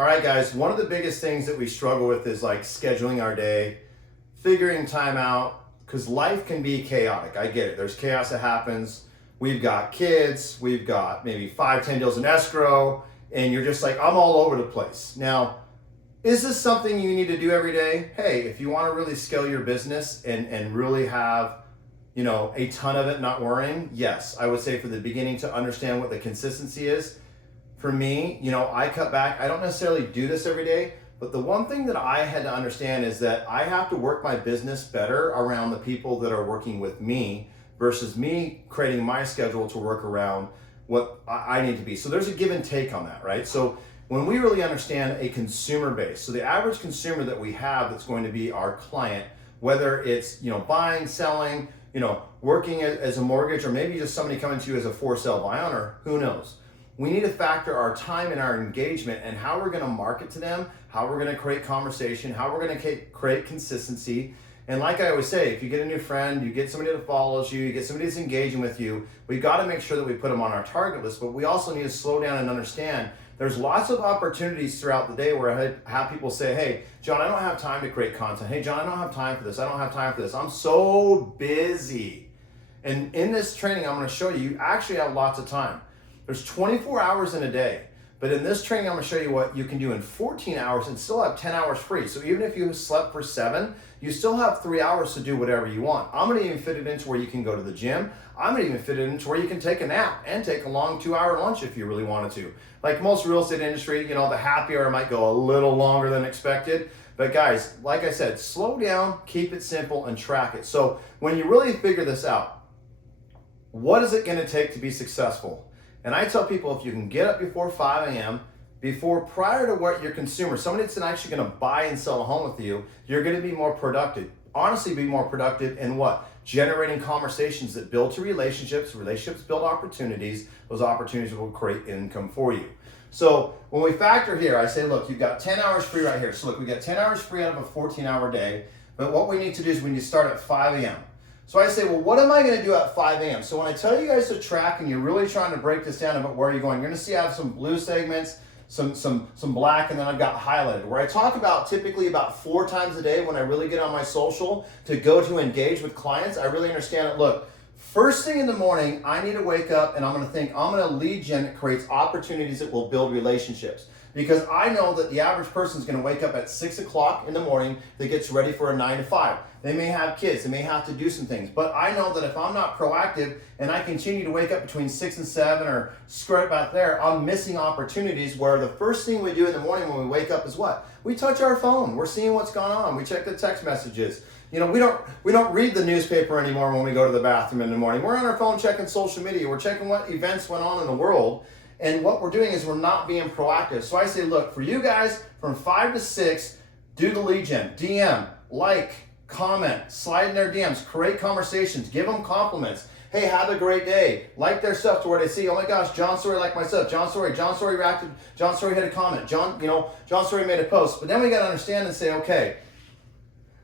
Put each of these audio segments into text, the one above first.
All right, guys, one of the biggest things that we struggle with is like scheduling our day, figuring time out, because life can be chaotic. I get it. There's chaos that happens. We've got kids, we've got maybe 5, 10 deals in escrow, and you're just like, I'm all over the place. Now, is this something you need to do every day? Hey, if you want to really scale your business and really have, a ton of it, not worrying, yes, I would say for the beginning to understand what the consistency is. For me, I cut back. I don't necessarily do this every day, but the one thing that I had to understand is that I have to work my business better around the people that are working with me versus me creating my schedule to work around what I need to be. So there's a give and take on that, right? So when we really understand a consumer base, so the average consumer that we have that's going to be our client, whether it's, buying, selling, working as a mortgage, or maybe just somebody coming to you as a for sale by owner, who knows? We need to factor our time and our engagement and how we're going to market to them, how we're going to create conversation, how we're going to create consistency. And like I always say, if you get a new friend, you get somebody that follows you, you get somebody that's engaging with you, we've got to make sure that we put them on our target list, but we also need to slow down and understand there's lots of opportunities throughout the day where I have people say, hey, John, I don't have time to create content. Hey, John, I don't have time for this. I don't have time for this. I'm so busy. And in this training, I'm going to show you actually have lots of time. There's 24 hours in a day, but in this training, I'm gonna show you what you can do in 14 hours and still have 10 hours free. So even if you slept for 7, you still have 3 hours to do whatever you want. I'm gonna even fit it into where you can go to the gym. I'm gonna even fit it into where you can take a nap and take a long 2-hour lunch if you really wanted to. Like most real estate industry, the happy hour might go a little longer than expected. But guys, like I said, slow down, keep it simple, and track it. So when you really figure this out, what is it gonna take to be successful? And I tell people, if you can get up before 5 a.m., prior to what your consumer, somebody that's actually going to buy and sell a home with you, you're going to be more productive. Honestly, be more productive in what? Generating conversations that build to relationships. Relationships build opportunities. Those opportunities will create income for you. So when we factor here, I say, look, you've got 10 hours free right here. So look, we got 10 hours free out of a 14-hour day. But what we need to do is we need to start at 5 a.m. So I say, well, what am I going to do at 5 a.m.? So when I tell you guys to track and you're really trying to break this down about where you're going, you're going to see I have some blue segments, some black, and then I've got highlighted. Where I talk about typically about 4 times a day when I really get on my social to go to engage with clients, I really understand it. Look, first thing in the morning, I need to wake up and I'm going to lead gen that creates opportunities that will build relationships. Because I know that the average person is going to wake up at 6 o'clock in the morning that gets ready for a 9 to 5. They may have kids, they may have to do some things. But I know that if I'm not proactive and I continue to wake up between 6 and 7 or screw it back there, I'm missing opportunities where the first thing we do in the morning when we wake up is what? We touch our phone. We're seeing what's going on. We check the text messages. We don't read the newspaper anymore when we go to the bathroom in the morning. We're on our phone checking social media. We're checking what events went on in the world. And what we're doing is we're not being proactive. So I say, look, for you guys, from 5 to 6, do the lead gen, DM, like, comment, slide in their DMs, create conversations, give them compliments. Hey, have a great day. Like their stuff to where they see, oh my gosh, John Story liked my stuff. John Story reacted. John Story had a comment. John Story made a post. But then we got to understand and say, okay,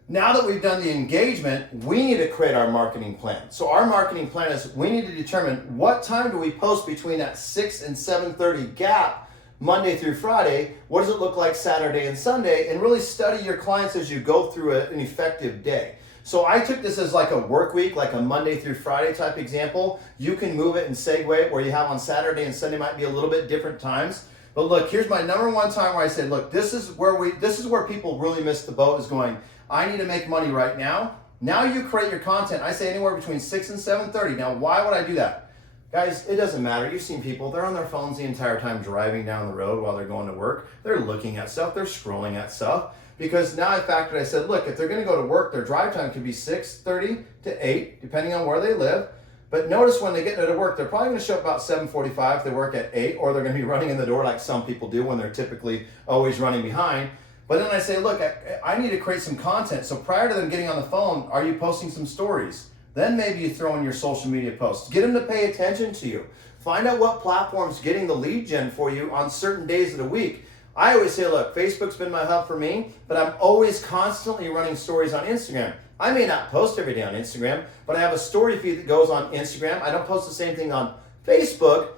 now that we've done the engagement, we need to create our marketing plan. So our marketing plan is we need to determine what time do we post between that 6 and 7:30 gap, Monday through Friday. What does it look like Saturday and Sunday? And really study your clients as you go through an effective day. So I took this as like a work week, like a Monday through Friday type example. You can move it and segue it where you have on Saturday and Sunday might be a little bit different times. But look, here's my number one time where I said, look, this is where people really miss the boat is going, I need to make money right now. Now you create your content. I say anywhere between 6 and 7:30. Now, why would I do that? Guys, it doesn't matter. You've seen people, they're on their phones the entire time driving down the road while they're going to work. They're looking at stuff. They're scrolling at stuff. Because now I said, look, if they're going to go to work, their drive time could be 6:30 to 8, depending on where they live. But notice when they get to work, they're probably going to show up about 7:45 if they work at 8, or they're going to be running in the door like some people do when they're typically always running behind. But then I say, look, I need to create some content. So prior to them getting on the phone, are you posting some stories? Then maybe you throw in your social media posts. Get them to pay attention to you. Find out what platform's getting the lead gen for you on certain days of the week. I always say, look, Facebook's been my hub for me, but I'm always constantly running stories on Instagram. I may not post every day on Instagram, but I have a story feed that goes on Instagram. I don't post the same thing on Facebook.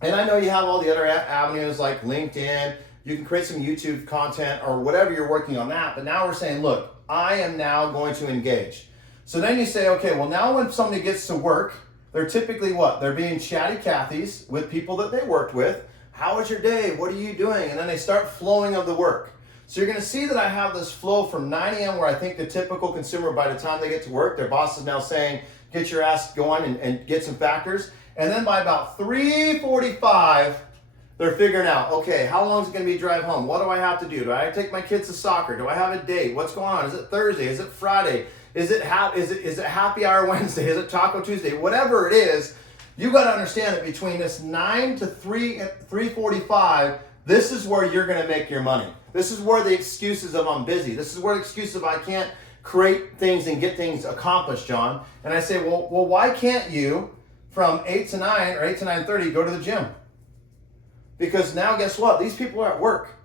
And I know you have all the other avenues like LinkedIn, You can create some YouTube content or whatever you're working on that. But now we're saying, look, I am now going to engage. So then you say, okay, well now when somebody gets to work, they're typically what? They're being chatty Cathys with people that they worked with. How was your day? What are you doing? And then they start flowing of the work. So you're going to see that I have this flow from 9 a.m. where I think the typical consumer, by the time they get to work, their boss is now saying, get your ass going and get some factors. And then by about 3:45, they're figuring out, okay, how long is it going to be drive home? What do I have to do? Do I have to take my kids to soccer? Do I have a date? What's going on? Is it Thursday? Is it Friday? Is it happy hour Wednesday? Is it Taco Tuesday? Whatever it is, you got to understand that between this 9 to 3:45, this is where you're going to make your money. This is where the excuses of I'm busy. This is where the excuses of I can't create things and get things accomplished, John. And I say, well, why can't you from 8 to 9 or 8 to 9:30 go to the gym? Because now guess what? These people are at work.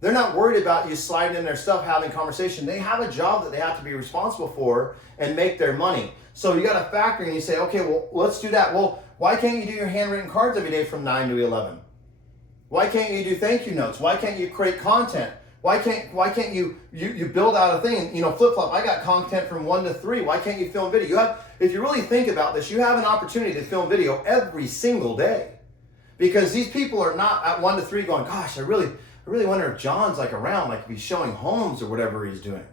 They're not worried about you sliding in their stuff, having conversation. They have a job that they have to be responsible for and make their money. So you got to factor and you say, okay, well, let's do that. Well, why can't you do your handwritten cards every day from 9 to 11? Why can't you do thank you notes? Why can't you create content? Why can't you build out a thing? Flip-flop, I got content from 1 to 3. Why can't you film video? If you really think about this, you have an opportunity to film video every single day. Because these people are not at 1 to 3 going, gosh, I really wonder if John's like around, like if he's showing homes or whatever he's doing.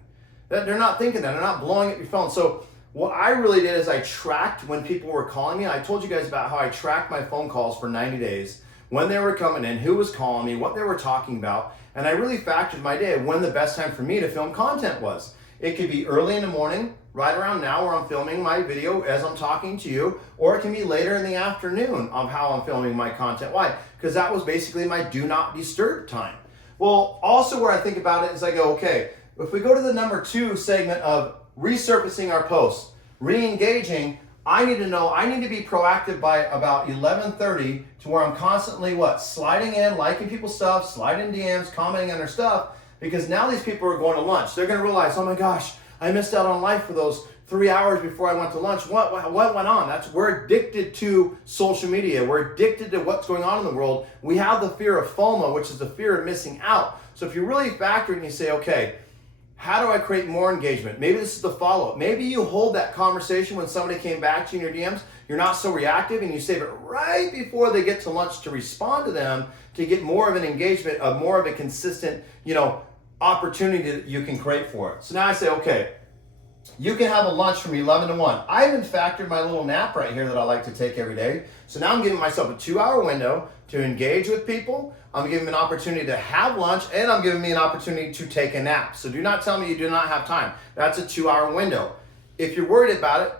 They're not thinking that. They're not blowing up your phone. So what I really did is I tracked when people were calling me. I told you guys about how I tracked my phone calls for 90 days, when they were coming in, who was calling me, what they were talking about. And I really factored my day of when the best time for me to film content was. It could be early in the morning, right around now where I'm filming my video as I'm talking to you, or it can be later in the afternoon of how I'm filming my content. Why? Because that was basically my do not disturb time. Well, also where I think about it is I go, okay, if we go to the number 2 segment of resurfacing our posts, re-engaging, I need to be proactive by about 11:30 to where I'm constantly sliding in, liking people's stuff, sliding DMs, commenting on their stuff, because now these people are going to lunch. They're going to realize, oh my gosh, I missed out on life for those 3 hours before I went to lunch. What went on? We're addicted to social media. We're addicted to what's going on in the world. We have the fear of FOMO, which is the fear of missing out. So if you really factor and you say, okay, how do I create more engagement? Maybe this is the follow-up. Maybe you hold that conversation when somebody came back to you in your DMs. You're not so reactive and you save it right before they get to lunch to respond to them to get more of an engagement, more of a consistent, opportunity that you can create for it. So now I say, okay, you can have a lunch from 11 to 1. I even factored my little nap right here that I like to take every day. So now I'm giving myself a 2-hour window to engage with people. I'm giving them an opportunity to have lunch, and I'm giving me an opportunity to take a nap. So do not tell me you do not have time. That's a 2-hour window. If you're worried about it,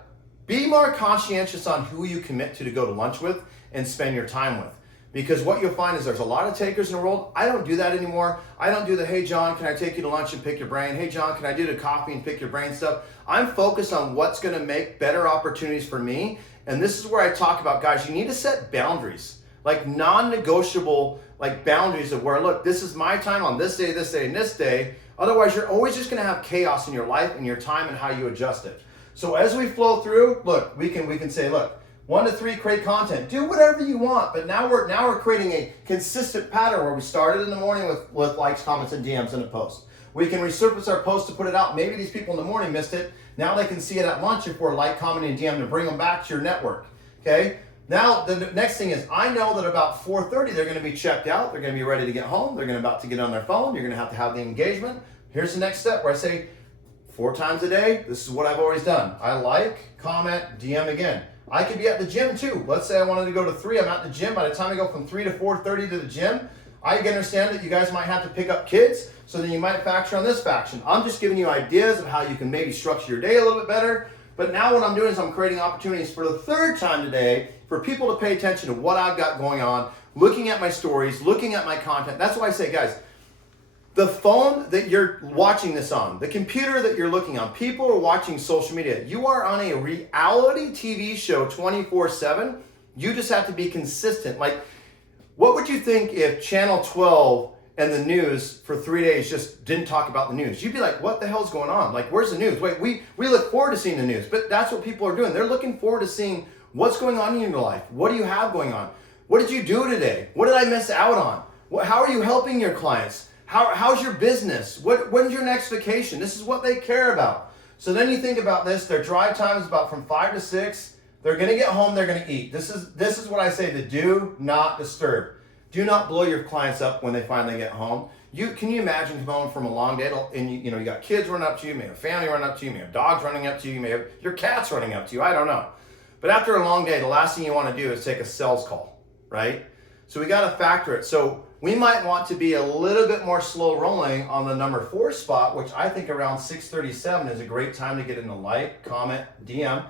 be more conscientious on who you commit to go to lunch with and spend your time with. Because what you'll find is there's a lot of takers in the world. I don't do that anymore. I don't do the, hey John, can I take you to lunch and pick your brain? Hey John, can I do the coffee and pick your brain stuff? I'm focused on what's gonna make better opportunities for me. And this is where I talk about, guys, you need to set boundaries, like non-negotiable boundaries of where, look, this is my time on this day, and this day. Otherwise, you're always just gonna have chaos in your life and your time and how you adjust it. So as we flow through, look, we can say, look, 1 to 3, create content. Do whatever you want, but now we're creating a consistent pattern where we started in the morning with likes, comments, and DMs in a post. We can resurface our post to put it out. Maybe these people in the morning missed it. Now they can see it at lunch if we're like, commenting, and DM to bring them back to your network. Okay. Now the next thing is I know that about 4:30 they're going to be checked out. They're going to be ready to get home. They're about to get on their phone. You're going to have the engagement. Here's the next step where I say 4 times a day. This is what I've always done. I like, comment, DM again. I could be at the gym too. Let's say I wanted to go to 3. I'm at the gym. By the time I go from 3 to 4:30 to the gym, I can understand that you guys might have to pick up kids, so then you might factor on this faction. I'm just giving you ideas of how you can maybe structure your day a little bit better. But now what I'm doing is I'm creating opportunities for the 3rd time today for people to pay attention to what I've got going on, looking at my stories, looking at my content. That's why I say, guys, the phone that you're watching this on, the computer that you're looking on, people are watching social media. You are on a reality TV show 24/7. You just have to be consistent. What would you think if Channel 12 and the news for 3 days just didn't talk about the news? You'd be like, what the hell's going on? Where's the news? Wait, we look forward to seeing the news, but that's what people are doing. They're looking forward to seeing what's going on in your life. What do you have going on? What did you do today? What did I miss out on? How are you helping your clients? How's your business? When's your next vacation? This is what they care about. So then you think about this, their drive time is about from 5 to 6. They're gonna get home, they're gonna eat. This is what I say, the do not disturb. Do not blow your clients up when they finally get home. Can you imagine coming home from a long day and you got kids running up to you, you may have family running up to you, you may have dogs running up to you, you may have your cats running up to you, I don't know. But after a long day, the last thing you want to do is take a sales call, right? So we got to factor it. So we might want to be a little bit more slow rolling on the number 4 spot, which I think around 6:37 is a great time to get in a like, comment, DM,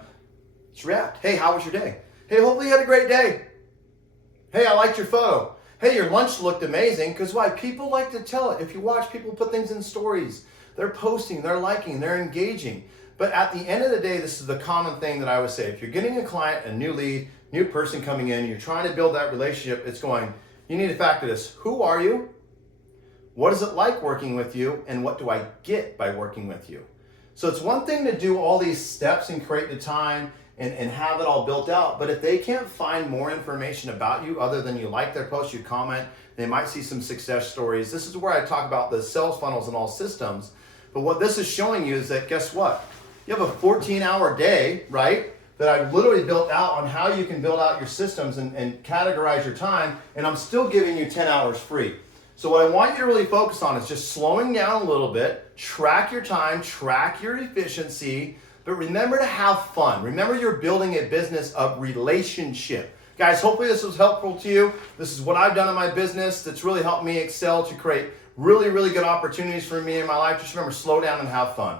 just react. Hey, how was your day? Hey, hopefully you had a great day. Hey, I liked your photo. Hey, your lunch looked amazing. Because why? People like to tell it. If you watch people put things in stories, they're posting, they're liking, they're engaging. But at the end of the day, this is the common thing that I would say. If you're getting a client, a new lead, new person coming in, you're trying to build that relationship, it's going, you need to factor this. Who are you? What is it like working with you? And what do I get by working with you? So it's one thing to do all these steps and create the time and have it all built out. But if they can't find more information about you other than you like their post, you comment, they might see some success stories. This is where I talk about the sales funnels and all systems. But what this is showing you is that guess what? You have a 14-hour day, right? That I've literally built out on how you can build out your systems and categorize your time, and I'm still giving you 10 hours free. So what I want you to really focus on is just slowing down a little bit, track your time, track your efficiency, but remember to have fun. Remember you're building a business of relationship. Guys, hopefully this was helpful to you. This is what I've done in my business that's really helped me excel to create really, really good opportunities for me in my life. Just remember, slow down and have fun.